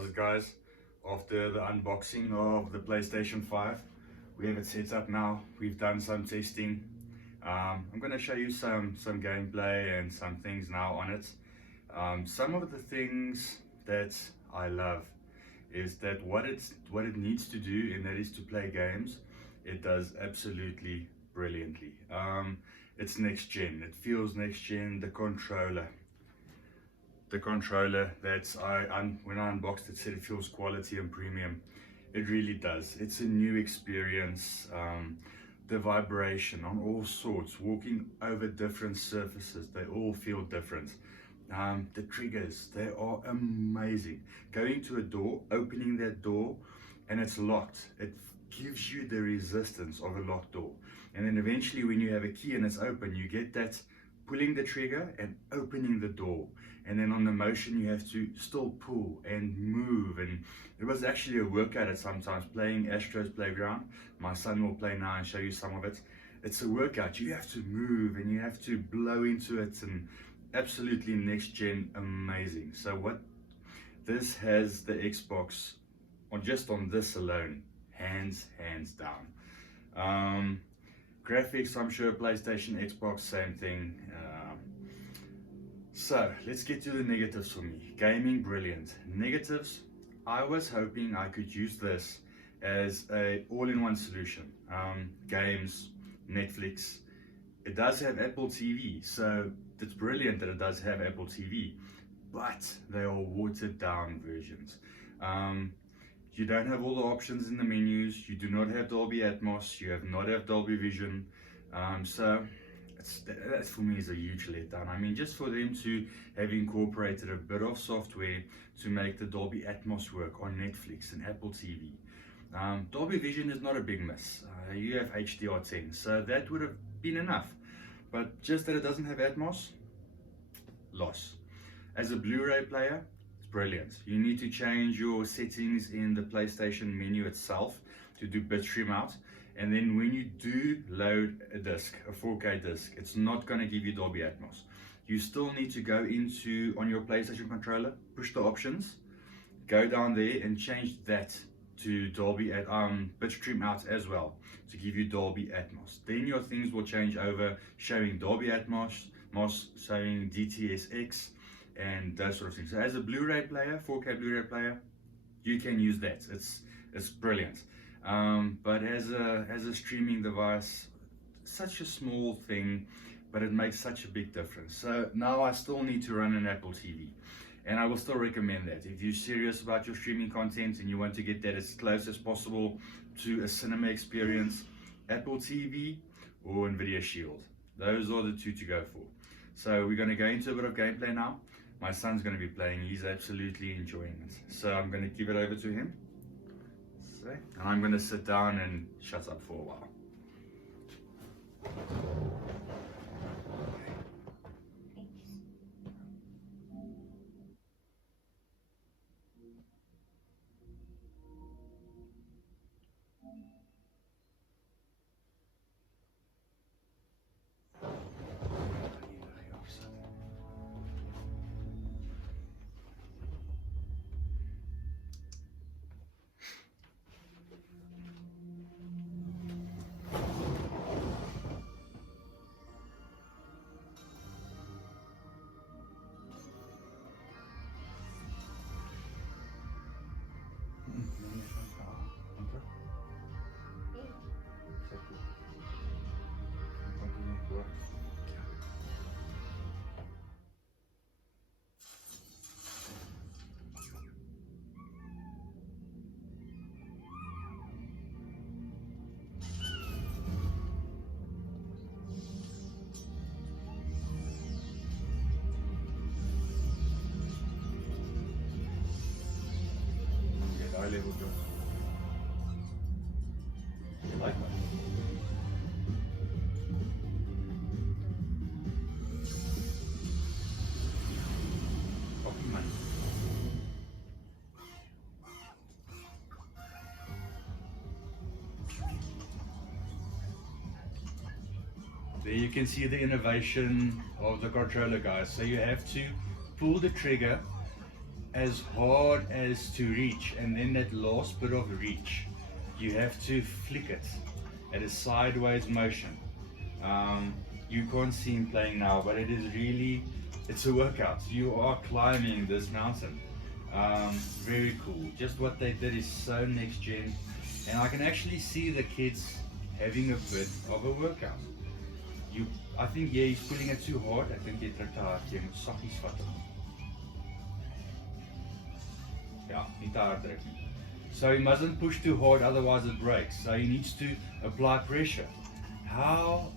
How's it, guys? After the unboxing of the PlayStation 5, we have it set up now. We've done some testing. I'm going to show you some gameplay and some things now on it. Some of the things that I love is that what it needs to do, and that is to play games, it does absolutely brilliantly. It's next gen. It feels next gen. The controller that's when I unboxed it, said it feels quality and premium. It really does. It's a new experience. The vibration on all sorts, walking over different surfaces, they all feel different. The triggers, they are amazing. Going to a door, opening that door, and it's locked. It gives you the resistance of a locked door. And then eventually when you have a key and it's open, you get that pulling the trigger and opening the door. And then on the motion, you have to still pull and move. And it was actually a workout at sometimes playing Astro's Playground. My son will play now and show you some of it. It's a workout. You have to move and you have to blow into it, and absolutely next gen, amazing. So what this has the Xbox on, just on this alone, hands down. Graphics, I'm sure PlayStation, Xbox, same thing. So let's get to the negatives for me. Gaming, brilliant. Negatives, I was hoping I could use this as a all-in-one solution. Games, Netflix. It does have Apple TV, so it's brilliant that it does have Apple TV, but they are watered down versions. You don't have all the options in the menus. You do not have Dolby Atmos. You have not have Dolby Vision. So that for me is a huge letdown. I mean, just for them to have incorporated a bit of software to make the Dolby Atmos work on Netflix and Apple TV. Dolby Vision is not a big miss. You have HDR10, so that would have been enough. But just that it doesn't have Atmos, loss. As a Blu-ray player, it's brilliant. You need to change your settings in the PlayStation menu itself to do bitstream out. And then when you do load a disc, a 4K disc, it's not going to give you Dolby Atmos. You still need to go into, on your PlayStation controller, push the options, go down there and change that to Dolby bitstream out as well, to give you Dolby Atmos. Then your things will change over, showing Dolby Atmos, showing DTSX, and those sort of things. So as a Blu-ray player, 4K Blu-ray player, you can use that. It's brilliant. But as a streaming device, such a small thing, but it makes such a big difference. So now I still need to run an Apple TV, and I will still recommend that if you're serious about your streaming content and you want to get that as close as possible to a cinema experience, Apple TV or Nvidia Shield. Those are the two to go for. So we're going to go into a bit of gameplay now. My son's going to be playing. He's absolutely enjoying it. So I'm going to give it over to him. And I'm going to sit down and shut up for a while. Level job. You like one? Copy money. There you can see the innovation of the controller, guys. So you have to pull the trigger as hard as to reach, and then that last bit of reach, you have to flick it at a sideways motion. Um, you can't see him playing now, but it is really, it's a workout. You are climbing this mountain. Very cool. Just what they did is so next gen, and I can actually see the kids having a bit of a workout. You, I think, yeah, he's pulling it too hard. I think jy druk te hard. Jy moet saggies vat hom. Ja, nie te hard druk nie. So he mustn't push too hard, otherwise it breaks. So he needs to apply pressure. How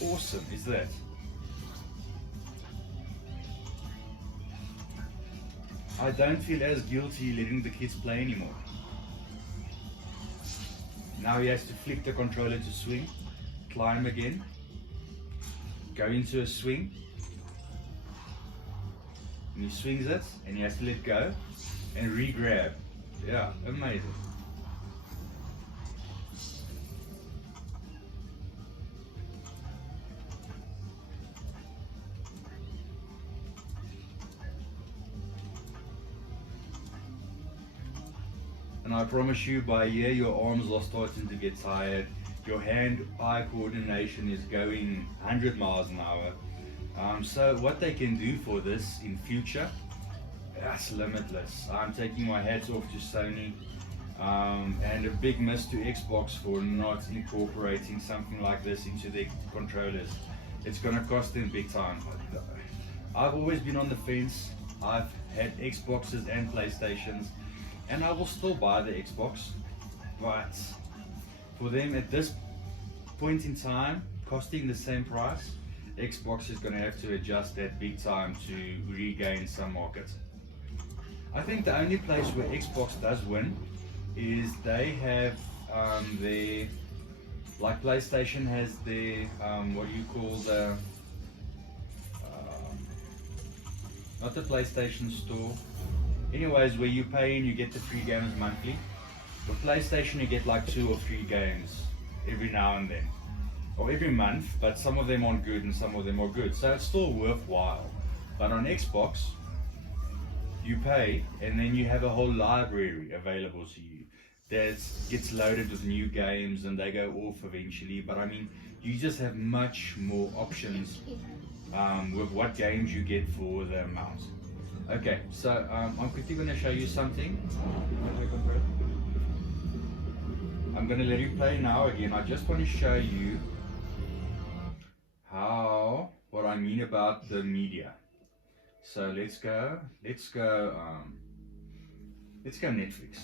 awesome is that? I don't feel as guilty letting the kids play anymore. Now he has to flick the controller to swing, climb again, go into a swing, and he swings it, and he has to let go and re-grab. Yeah, amazing. And I promise you, by here your arms are starting to get tired. Your hand-eye coordination is going 100 miles an hour. So what they can do for this in future, that's limitless. I'm taking my hats off to Sony, and a big miss to Xbox for not incorporating something like this into their controllers. It's gonna cost them big time. I've always been on the fence. I've had Xboxes and PlayStations, and I will still buy the Xbox, but for them at this point in time, costing the same price, Xbox is going to have to adjust that big time to regain some market. I think the only place where Xbox does win is they have their, like PlayStation has their, what do you call the, not the PlayStation Store, anyways, where you pay and you get the free games monthly. With PlayStation you get like 2 or 3 games every now and then, or every month, but some of them aren't good and some of them are good, so it's still worthwhile. But on Xbox you pay and then you have a whole library available to you that gets loaded with new games, and they go off eventually, but I mean, you just have much more options with what games you get for the amount. Okay, so I'm quickly going to show you something. I'm going to let you play now again. I just want to show you what I mean about the media. So let's go Netflix.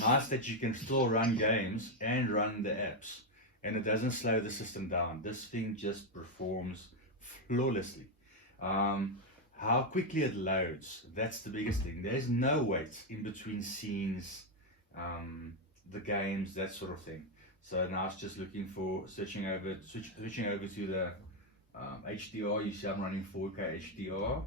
Nice that you can still run games and run the apps, and it doesn't slow the system down. This thing just performs flawlessly. How quickly it loads, that's the biggest thing. There's no wait in between scenes, the games, that sort of thing. So now it's just looking for switching over to the HDR. You see I'm running 4K HDR.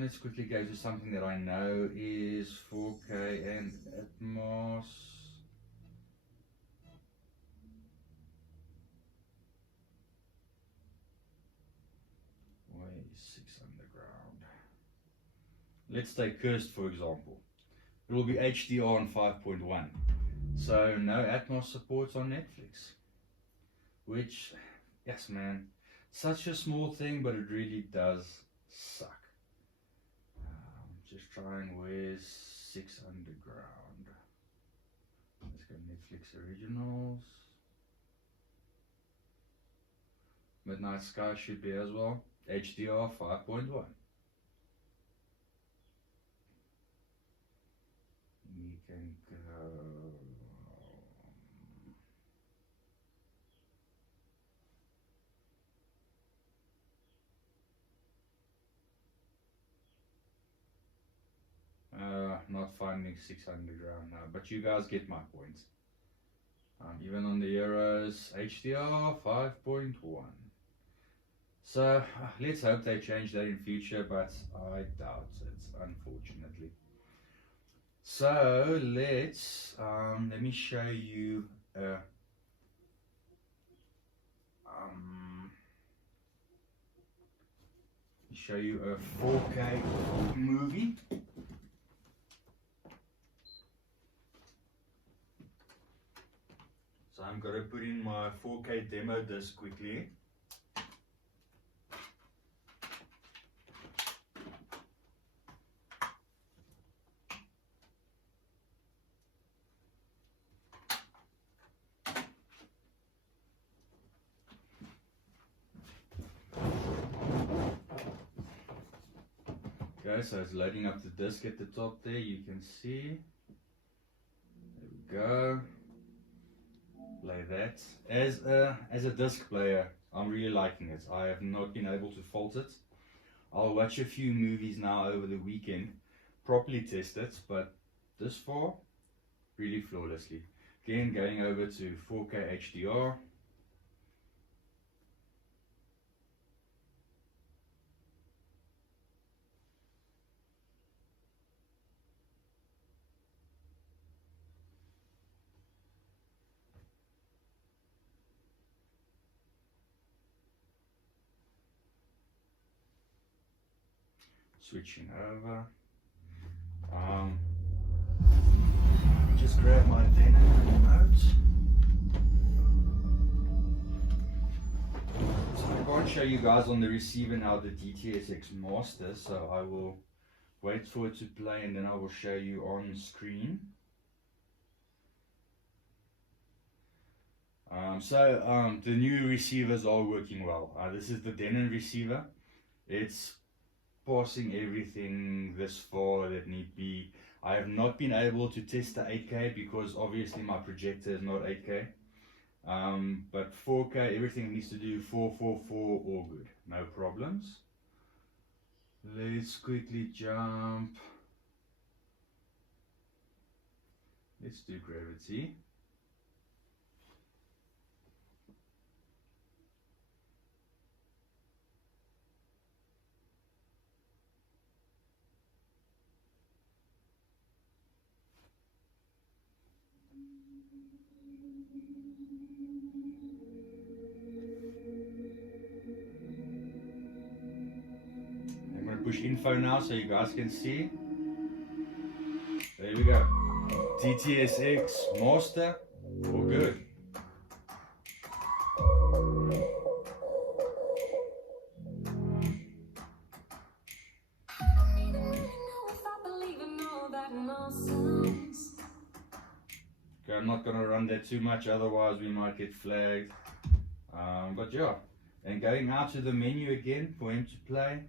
Let's quickly go to something that I know is 4K and Atmos. Way 6 underground. Let's take Cursed for example. It will be HDR on 5.1. So no Atmos support on Netflix. Which, yes man, such a small thing, but it really does suck. Just trying with 6 underground. Let's go Netflix originals. Midnight Sky should be as well. HDR 5.1. We can go. Not finding 6 underground now, but you guys get my point. Even on the Euros, HDR 5.1. So let's hope they change that in future, but I doubt it, unfortunately. So let me show you show you a 4K movie. So I'm going to put in my 4K demo disc quickly. Okay, so it's loading up the disc at the top there, you can see. There we go. Play that. As a disc player, I'm really liking it. I have not been able to fault it. I'll watch a few movies now over the weekend, properly test it, but this far, really flawlessly. Again, going over to 4K HDR. Switching over. Just grab my Denon remote. So I can't show you guys on the receiver now the DTSX Master, so I will wait for it to play and then I will show you on screen. The new receivers are working well. This is the Denon receiver. It's passing everything this far that need be. I have not been able to test the 8K because obviously my projector is not 8K. But 4K, everything needs to do 444, all good, no problems. Let's quickly jump. Let's do gravity. Push info now so you guys can see. There we go. DTSX Master, all good. Okay, I'm not gonna run that too much, otherwise we might get flagged. But yeah, and going out to the menu again for him to play.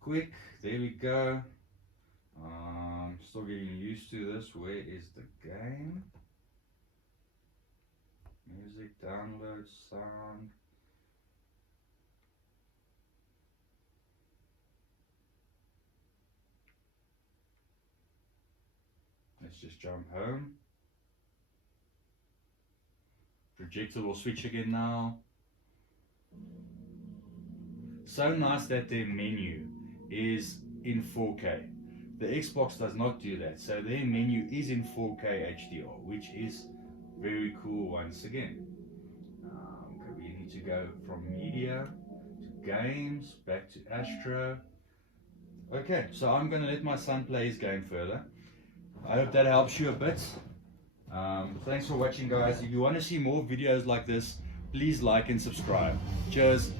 Quick, there we go. Still getting used to this. Where is the game? Music, download, sound. Let's just jump home. Projector will switch again now. So nice that their menu is in 4K. The Xbox does not do that, so their menu is in 4K HDR, which is very cool once again. Okay, we need to go from media to games, back to Astro. Okay, so I'm going to let my son play his game further. I hope that helps you a bit. Thanks for watching, guys. If you want to see more videos like this, please like and subscribe. Cheers.